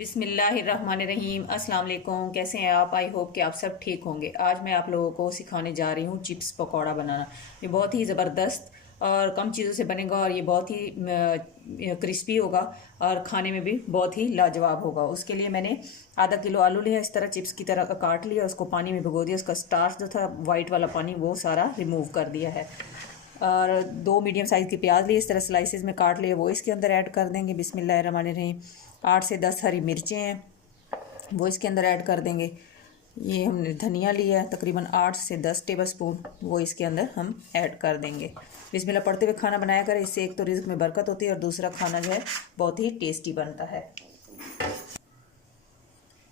बिस्मिल्लाहिर्रहमानिर्रहीम। अस्सलाम वालेकुम। कैसे हैं आप? आई होप कि आप सब ठीक होंगे। आज मैं आप लोगों को सिखाने जा रही हूँ चिप्स पकौड़ा बनाना। ये बहुत ही ज़बरदस्त और कम चीज़ों से बनेगा और ये बहुत ही क्रिस्पी होगा और खाने में भी बहुत ही लाजवाब होगा। उसके लिए मैंने आधा किलो आलू लिया, इस तरह चिप्स की तरह काट लिया, उसको पानी में भिगो दिया, उसका स्टार्च जो था वाइट वाला पानी वो सारा रिमूव कर दिया है। और 2 मीडियम साइज़ की प्याज लिए, इस तरह स्लाइसेस में काट लिए, वो इसके अंदर ऐड कर देंगे। बिस्मिल्लाहिर्रहमानिर्रहीम। 8 से 10 हरी मिर्चें हैं, वो इसके अंदर ऐड कर देंगे। ये हमने धनिया लिया है तकरीबन 8 से 10 टेबलस्पून, वो इसके अंदर हम ऐड कर देंगे। बिस्मिल्लाह पढ़ते हुए खाना बनाया करें, इससे एक तो रिज़्क में बरकत होती है और दूसरा खाना जो है बहुत ही टेस्टी बनता है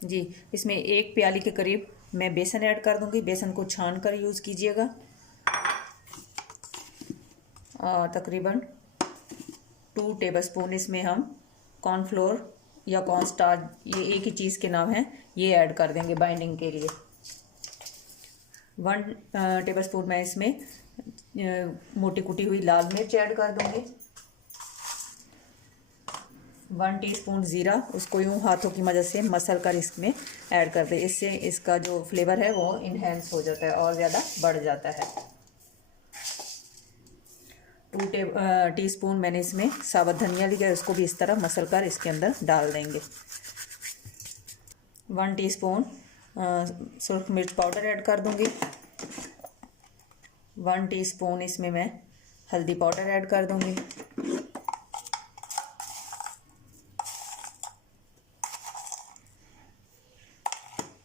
जी। इसमें 1 प्याली के करीब मैं बेसन ऐड कर दूंगी। बेसन को छान कर यूज़ कीजिएगा। और तकरीबन 2 टेबलस्पून इसमें हम कॉर्नफ्लोर या कॉर्नस्टार्च, ये एक ही चीज़ के नाम हैं, ये ऐड कर देंगे बाइंडिंग के लिए। 1 टेबलस्पून मैं इसमें मोटी कुटी हुई लाल मिर्च ऐड कर दूंगी। 1 टीस्पून ज़ीरा, उसको यूँ हाथों की मदद से मसल कर इसमें ऐड कर दे। इससे इसका जो फ्लेवर है वो इन्हेंस हो जाता है और ज़्यादा बढ़ जाता है। 2 टीस्पून मैंने इसमें साबुत धनिया लिया, उसको भी इस तरह मसल कर इसके अंदर डाल देंगे। 1 टीस्पून सुरख मिर्च पाउडर ऐड कर दूंगी। 1 टीस्पून इसमें मैं हल्दी पाउडर ऐड कर दूंगी।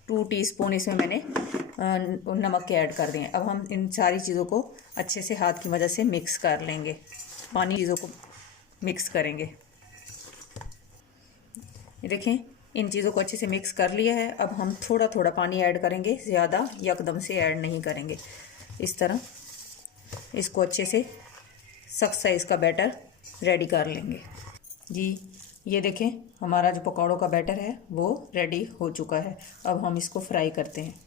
2 टीस्पून इसमें मैंने नमक के ऐड कर दिए। अब हम इन सारी चीज़ों को अच्छे से हाथ की मदद से मिक्स कर लेंगे, पानी चीज़ों को मिक्स करेंगे। ये देखें, इन चीज़ों को अच्छे से मिक्स कर लिया है। अब हम थोड़ा थोड़ा पानी ऐड करेंगे, ज़्यादा यकदम से ऐड नहीं करेंगे। इस तरह इसको अच्छे से सख्त साइज़ का बैटर रेडी कर लेंगे जी। ये देखें, हमारा जो पकौड़ों का बैटर है वो रेडी हो चुका है। अब हम इसको फ्राई करते हैं।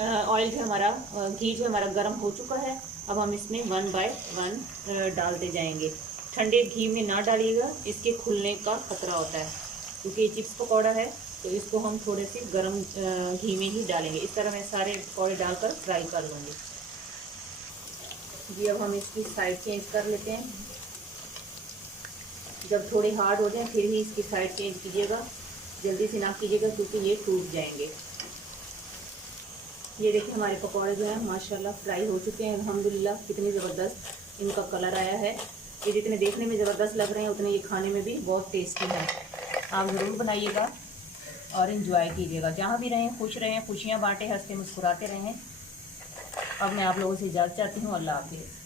ऑयल जो हमारा घी जो हमारा गर्म हो चुका है, अब हम इसमें 1 बाय 1 डालते जाएंगे। ठंडे घी में ना डालिएगा, इसके खुलने का खतरा होता है, क्योंकि ये चिप्स पकौड़ा है तो इसको हम थोड़े से गर्म घी में ही डालेंगे। इस तरह मैं सारे पकौड़े डालकर फ्राई कर लूँगी जी। अब हम इसकी साइड चेंज कर लेते हैं। जब थोड़े हार्ड हो जाए फिर ही इसकी साइड चेंज कीजिएगा, जल्दी से ना कीजिएगा क्योंकि ये टूट जाएंगे। ये देखिए, हमारे पकौड़े जो है माशाल्लाह फ्राई हो चुके हैं अल्हम्दुलिल्लाह। कितनी ज़बरदस्त इनका कलर आया है। ये जितने देखने में ज़बरदस्त लग रहे हैं उतने ये खाने में भी बहुत टेस्टी है। आप ज़रूर बनाइएगा और इन्जॉय कीजिएगा। जहाँ भी रहें खुश रहें, खुशियाँ बांटें, हंसते मुस्कुराते रहें। अब मैं आप लोगों से इजाज़त चाहती हूँ। अल्लाह हाफिज़।